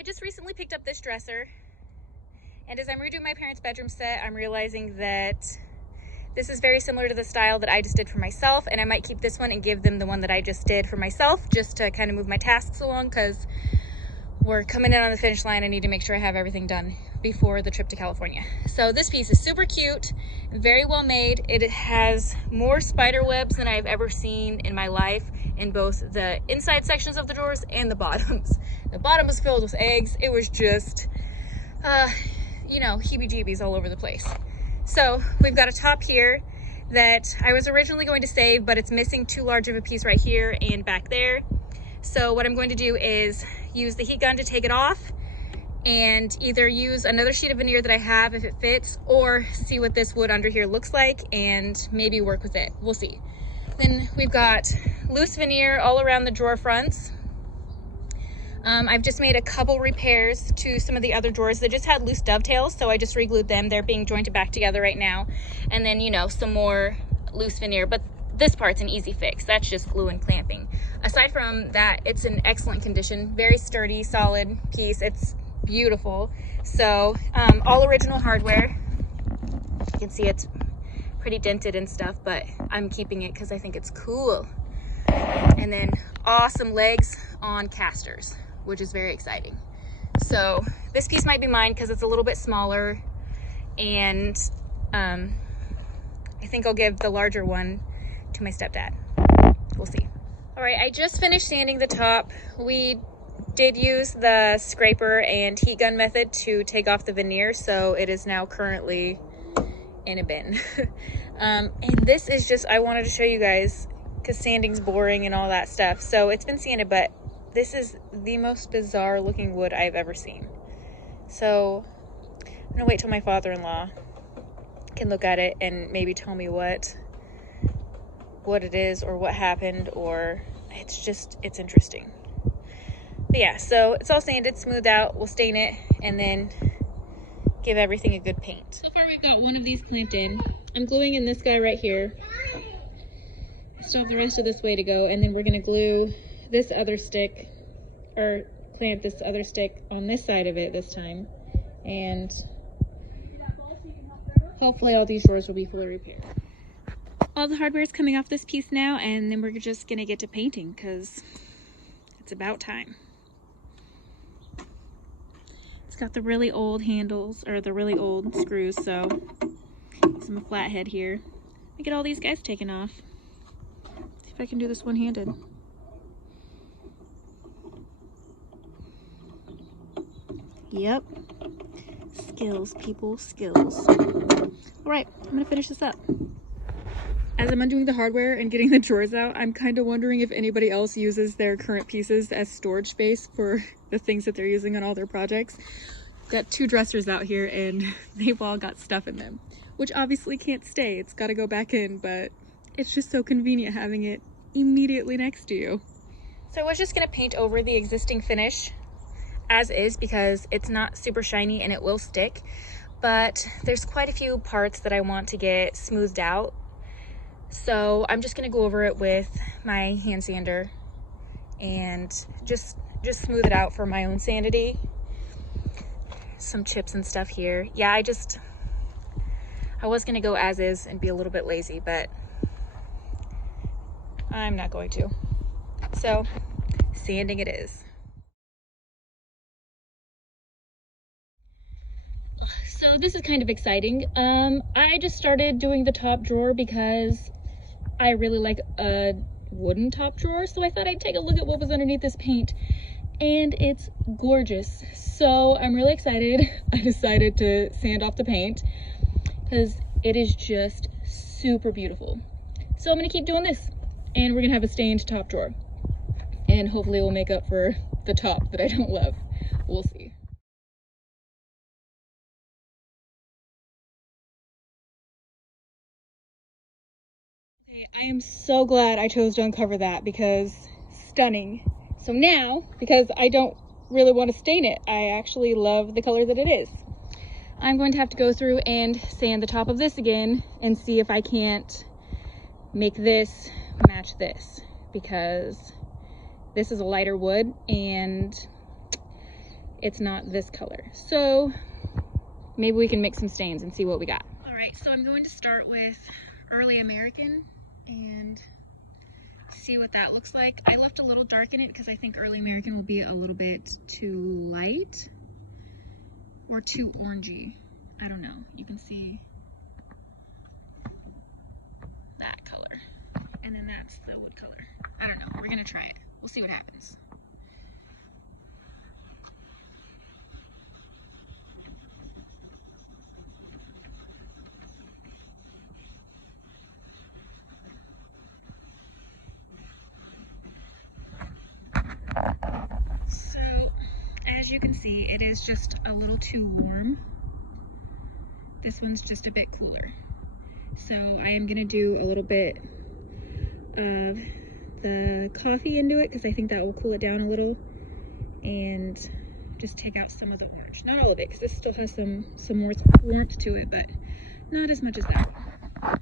I just recently picked up this dresser, and as I'm redoing my parents' bedroom set, I'm realizing that this is very similar to the style that I just did for myself, and I might keep this one and give them the one that I just did for myself, just to kind of move my tasks along, because we're coming in on the finish line. I need to make sure I have everything done before the trip to California. So this piece is super cute, very well made. It has more spider webs than I've ever seen in my life in both the inside sections of the drawers and the bottoms. The bottom was filled with eggs. It was just, you know, heebie-jeebies all over the place. So we've got a top here that I was originally going to save, but it's missing too large of a piece right here and back there. So what I'm going to do is use the heat gun to take it off and either use another sheet of veneer that I have if it fits, or see what this wood under here looks like and maybe work with it. We'll see. Then we've got loose veneer all around the drawer fronts. I've just made a couple repairs to some of the other drawers that just had loose dovetails, so I just re-glued them. They're being jointed back together right now. And then, you know, some more loose veneer, but this part's an easy fix. That's just glue and clamping. Aside from that, it's in excellent condition, very sturdy, solid piece. It's beautiful. So all original hardware. You can see it's pretty dented and stuff, but I'm keeping it because I think it's cool. And then awesome legs on casters, which is very exciting. So this piece might be mine because it's a little bit smaller, and I think I'll give the larger one to my stepdad. We'll see. All right, I just finished sanding the top. We did use the scraper and heat gun method to take off the veneer, so it is now currently in a bin. And this is just, I wanted to show you guys because sanding's boring and all that stuff. So it's been sanded, but this is the most bizarre looking wood I've ever seen. So I'm gonna wait till my father-in-law can look at it and maybe tell me what it is or what happened, or it's interesting. But yeah, so it's all sanded, smoothed out. We'll stain it and then give everything a good paint. So far we've got one of these clamped in. I'm gluing in this guy right here. I still have the rest of this way to go, and then we're gonna glue this other stick, or clamp this other stick on this side of it this time, and hopefully all these drawers will be fully repaired. All the hardware is coming off this piece now, and then we're just gonna get to painting because it's about time. It's got the really old handles, or the really old screws, so some flathead here. Let me get all these guys taken off. See if I can do this one-handed. Yep. Skills, people, skills. All right, I'm gonna finish this up. As I'm undoing the hardware and getting the drawers out, I'm kind of wondering if anybody else uses their current pieces as storage space for the things that they're using on all their projects. Got two dressers out here and they've all got stuff in them, which obviously can't stay. It's got to go back in, but it's just so convenient having it immediately next to you. So I was just gonna paint over the existing finish as is because it's not super shiny and it will stick, but there's quite a few parts that I want to get smoothed out. So I'm just gonna go over it with my hand sander and just smooth it out for my own sanity. Some chips and stuff here. Yeah, I was gonna go as is and be a little bit lazy, but I'm not going to. So sanding it is. So this is kind of exciting. I just started doing the top drawer because I really like a wooden top drawer, so I thought I'd take a look at what was underneath this paint, and it's gorgeous. So I'm really excited. I decided to sand off the paint because it is just super beautiful. So I'm gonna keep doing this, and we're gonna have a stained top drawer, and hopefully it will make up for the top that I don't love. We'll see. I am so glad I chose to uncover that because stunning. So now, because I don't really want to stain it, I actually love the color that it is. I'm going to have to go through and sand the top of this again and see if I can't make this match this, because this is a lighter wood and it's not this color. So maybe we can mix some stains and see what we got. All right, so I'm going to start with Early American and see what that looks like. I left a little dark in it because I think Early American will be a little bit too light or too orangey. I don't know. You can see that color. And then that's the wood color. I don't know. We're gonna try it. We'll see what happens. So, as you can see, it is just a little too warm. This one's just a bit cooler. So I am gonna do a little bit of the coffee into it because I think that will cool it down a little, and just take out some of the orange. Not all of it, because this still has some warmth to it, but not as much as that. I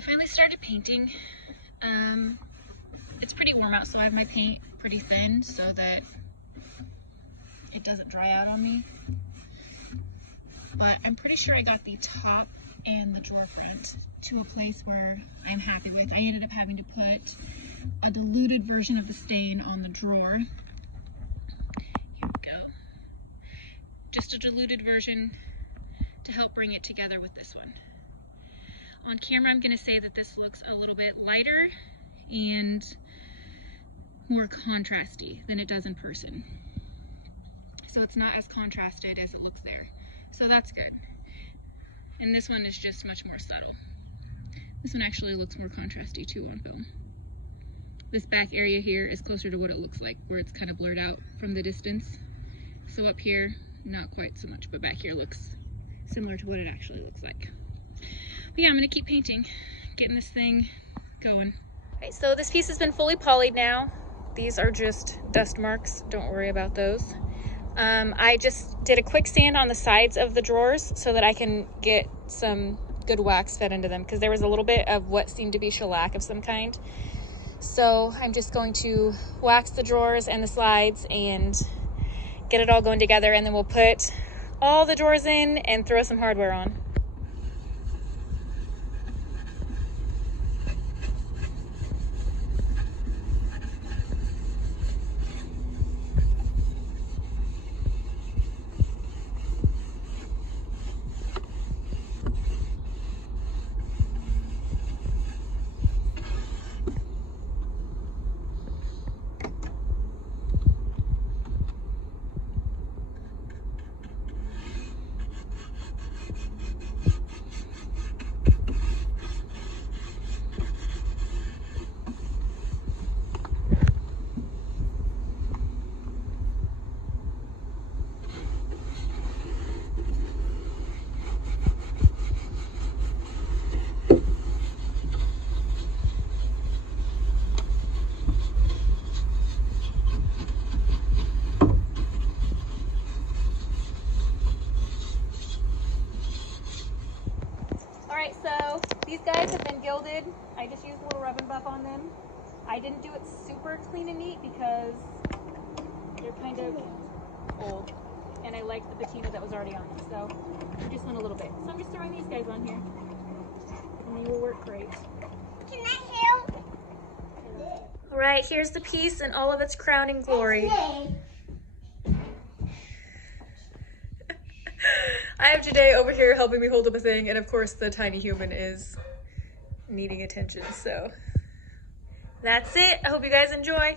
finally started painting. It's pretty warm out, so I have my paint pretty thin so that it doesn't dry out on me. But I'm pretty sure I got the top and the drawer front to a place where I'm happy with. I ended up having to put a diluted version of the stain on the drawer. Here we go. Just a diluted version to help bring it together with this one. On camera, I'm going to say that this looks a little bit lighter and more contrasty than it does in person. So it's not as contrasted as it looks there. So that's good. And this one is just much more subtle. This one actually looks more contrasty too on film. This back area here is closer to what it looks like, where it's kind of blurred out from the distance. So up here, not quite so much, but back here looks similar to what it actually looks like. But yeah, I'm gonna keep painting, getting this thing going. Okay, so this piece has been fully polyed now. These are just dust marks, don't worry about those. I just did a quick sand on the sides of the drawers so that I can get some good wax fed into them, because there was a little bit of what seemed to be shellac of some kind. So I'm just going to wax the drawers and the slides and get it all going together, and then we'll put all the drawers in and throw some hardware on. Alright, so these guys have been gilded. I just used a little rub and buff on them. I didn't do it super clean and neat because they're kind of old, and I liked the patina that was already on them, so I just went a little bit. So I'm just throwing these guys on here, and they will work great. Can I help? Alright, here's the piece in all of its crowning glory. I have Janae over here helping me hold up a thing, and of course the tiny human is needing attention, so that's it. I hope you guys enjoy.